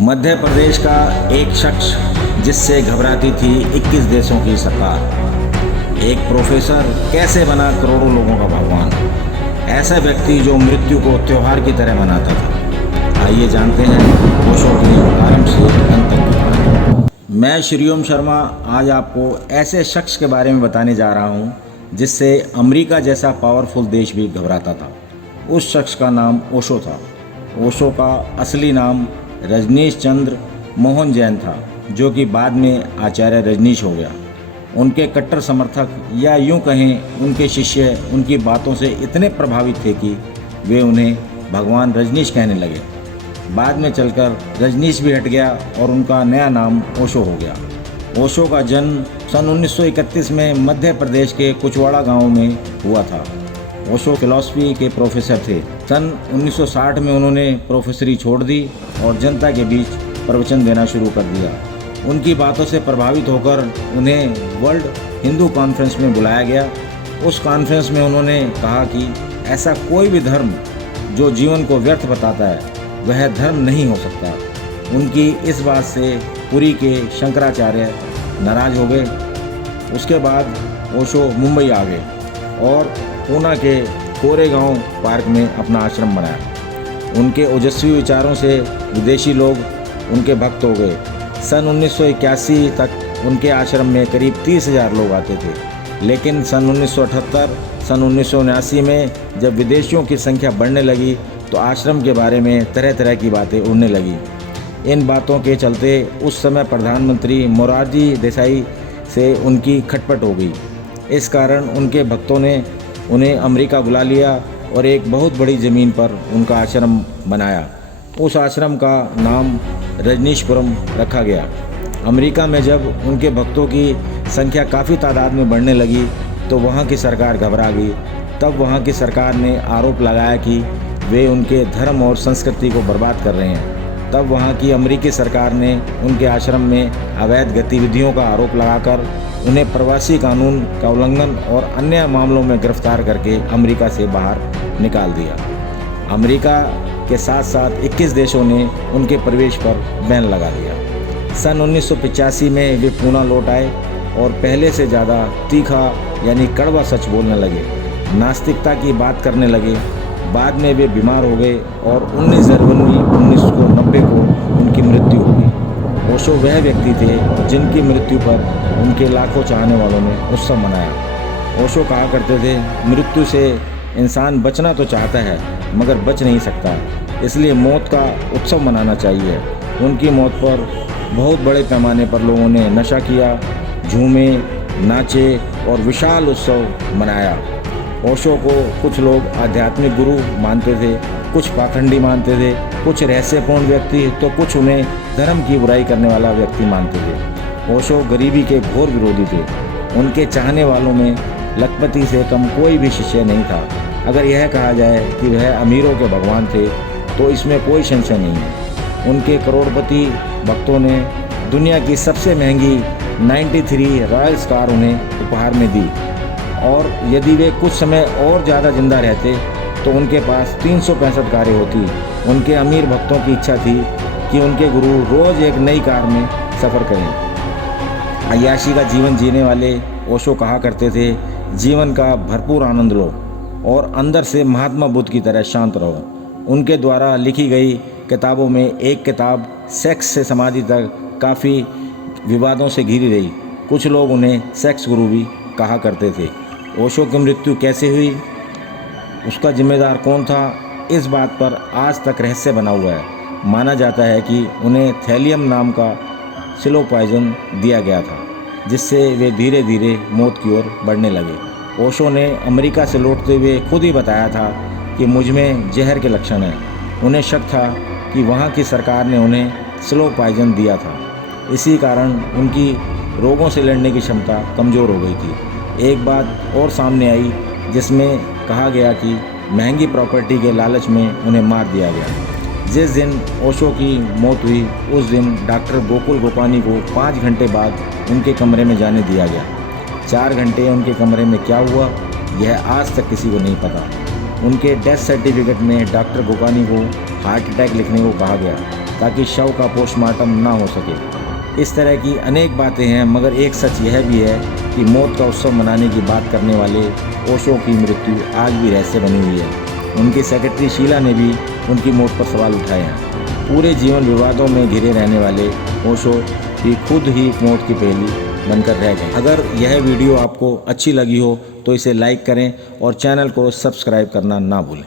मध्य प्रदेश का एक शख्स जिससे घबराती थी 21 देशों की सरकार। एक प्रोफेसर कैसे बना करोड़ों लोगों का भगवान। ऐसा व्यक्ति जो मृत्यु को त्योहार की तरह मनाता था। आइए जानते हैं ओशो के आरंभ से अंत तक की कहानी। मैं श्रीओम शर्मा आज आपको ऐसे शख्स के बारे में बताने जा रहा हूँ जिससे अमेरिका जैसा पावरफुल देश भी घबराता था। उस शख्स का नाम ओशो था। ओशो का असली नाम रजनीश चंद्र मोहन जैन था, जो कि बाद में आचार्य रजनीश हो गया। उनके कट्टर समर्थक या यूं कहें उनके शिष्य उनकी बातों से इतने प्रभावित थे कि वे उन्हें भगवान रजनीश कहने लगे। बाद में चलकर रजनीश भी हट गया और उनका नया नाम ओशो हो गया। ओशो का जन्म सन 1931 में मध्य प्रदेश के कुचवाड़ा गांव में हुआ था। ओशो फिलॉसफी के प्रोफेसर थे। सन 1960 में उन्होंने प्रोफेसरी छोड़ दी और जनता के बीच प्रवचन देना शुरू कर दिया। उनकी बातों से प्रभावित होकर उन्हें वर्ल्ड हिंदू कॉन्फ्रेंस में बुलाया गया। उस कॉन्फ्रेंस में उन्होंने कहा कि ऐसा कोई भी धर्म जो जीवन को व्यर्थ बताता है वह धर्म नहीं हो सकता। उनकी इस बात से पुरी के शंकराचार्य नाराज हो गए। उसके बाद ओशो मुंबई आ गए और पूना के कोरेगांव पार्क में अपना आश्रम बनाया। उनके ओजस्वी विचारों से विदेशी लोग उनके भक्त हो गए। सन 1981 तक उनके आश्रम में करीब 30,000 लोग आते थे, लेकिन सन 1978 सन 1979 में जब विदेशियों की संख्या बढ़ने लगी तो आश्रम के बारे में तरह तरह की बातें उड़ने लगी। इन बातों के चलते उस समय प्रधानमंत्री मोरारजी देसाई से उनकी खटपट हो गई। इस कारण उनके भक्तों ने उन्हें अमेरिका बुला लिया और एक बहुत बड़ी ज़मीन पर उनका आश्रम बनाया। उस आश्रम का नाम रजनीशपुरम रखा गया। अमेरिका में जब उनके भक्तों की संख्या काफ़ी तादाद में बढ़ने लगी तो वहाँ की सरकार घबरा गई। तब वहाँ की सरकार ने आरोप लगाया कि वे उनके धर्म और संस्कृति को बर्बाद कर रहे हैं। तब वहाँ की अमेरिकी सरकार ने उनके आश्रम में अवैध गतिविधियों का आरोप लगाकर उन्हें प्रवासी कानून का उल्लंघन और अन्य मामलों में गिरफ्तार करके अमेरिका से बाहर निकाल दिया। अमेरिका के साथ साथ 21 देशों ने उनके प्रवेश पर बैन लगा दिया। सन 1985 में वे पूना लौट आए और पहले से ज़्यादा तीखा यानी कड़वा सच बोलने लगे, नास्तिकता की बात करने लगे। बाद में वे बीमार हो गए और 19 जनवरी 1990 को उनकी मृत्यु हो गई। ओशो वह व्यक्ति थे जिनकी मृत्यु पर उनके लाखों चाहने वालों ने उत्सव मनाया। ओशो कहा करते थे, मृत्यु से इंसान बचना तो चाहता है मगर बच नहीं सकता, इसलिए मौत का उत्सव मनाना चाहिए। उनकी मौत पर बहुत बड़े पैमाने पर लोगों ने नशा किया, झूमे, नाचे और विशाल उत्सव मनाया। ओशो को कुछ लोग आध्यात्मिक गुरु मानते थे, कुछ पाखंडी मानते थे, कुछ रहस्यपूर्ण व्यक्ति तो कुछ उन्हें धर्म की बुराई करने वाला व्यक्ति मानते थे। ओशो गरीबी के घोर विरोधी थे। उनके चाहने वालों में लखपति से कम कोई भी शिष्य नहीं था। अगर यह कहा जाए कि वह अमीरों के भगवान थे तो इसमें कोई संशय नहीं है। उनके करोड़पति भक्तों ने दुनिया की सबसे महंगी 93 रॉयल्स कार उन्हें उपहार में दी और यदि वे कुछ समय और ज़्यादा जिंदा रहते तो उनके पास 365 कारें होती। उनके अमीर भक्तों की इच्छा थी कि उनके गुरु रोज़ एक नई कार में सफ़र करें। अय्याशी का जीवन जीने वाले ओशो कहा करते थे, जीवन का भरपूर आनंद लो और अंदर से महात्मा बुद्ध की तरह शांत रहो। उनके द्वारा लिखी गई किताबों में एक किताब सेक्स से समाधि तक काफ़ी विवादों से घिरी रही। कुछ लोग उन्हें सेक्स गुरु भी कहा करते थे। ओशो की मृत्यु कैसे हुई, उसका जिम्मेदार कौन था, इस बात पर आज तक रहस्य बना हुआ है। माना जाता है कि उन्हें थैलियम नाम का स्लो पॉइजन दिया गया था, जिससे वे धीरे धीरे मौत की ओर बढ़ने लगे। ओशो ने अमेरिका से लौटते हुए खुद ही बताया था कि मुझ में जहर के लक्षण हैं। उन्हें शक था कि वहाँ की सरकार ने उन्हें स्लो पॉइजन दिया था। इसी कारण उनकी रोगों से लड़ने की क्षमता कमज़ोर हो गई थी। एक बात और सामने आई जिसमें कहा गया कि महंगी प्रॉपर्टी के लालच में उन्हें मार दिया गया। जिस दिन ओशो की मौत हुई उस दिन डॉक्टर गोकुल गोपानी को 5 घंटे बाद उनके कमरे में जाने दिया गया। 4 घंटे उनके कमरे में क्या हुआ यह आज तक किसी को नहीं पता। उनके डेथ सर्टिफिकेट में डॉक्टर गोपानी को हार्ट अटैक लिखने को कहा गया। ताकि शव का पोस्टमार्टम ना हो सके। इस तरह की अनेक बातें हैं, मगर एक सच यह भी है कि मौत का उत्सव मनाने की बात करने वाले ओशो की मृत्यु आज भी रहस्य बनी हुई है। उनकी सेक्रेटरी शीला ने भी उनकी मौत पर सवाल उठाए हैं। पूरे जीवन विवादों में घिरे रहने वाले ओशो भी खुद ही मौत की पहेली बनकर रह गए। अगर यह वीडियो आपको अच्छी लगी हो तो इसे लाइक करें और चैनल को सब्सक्राइब करना ना भूलें।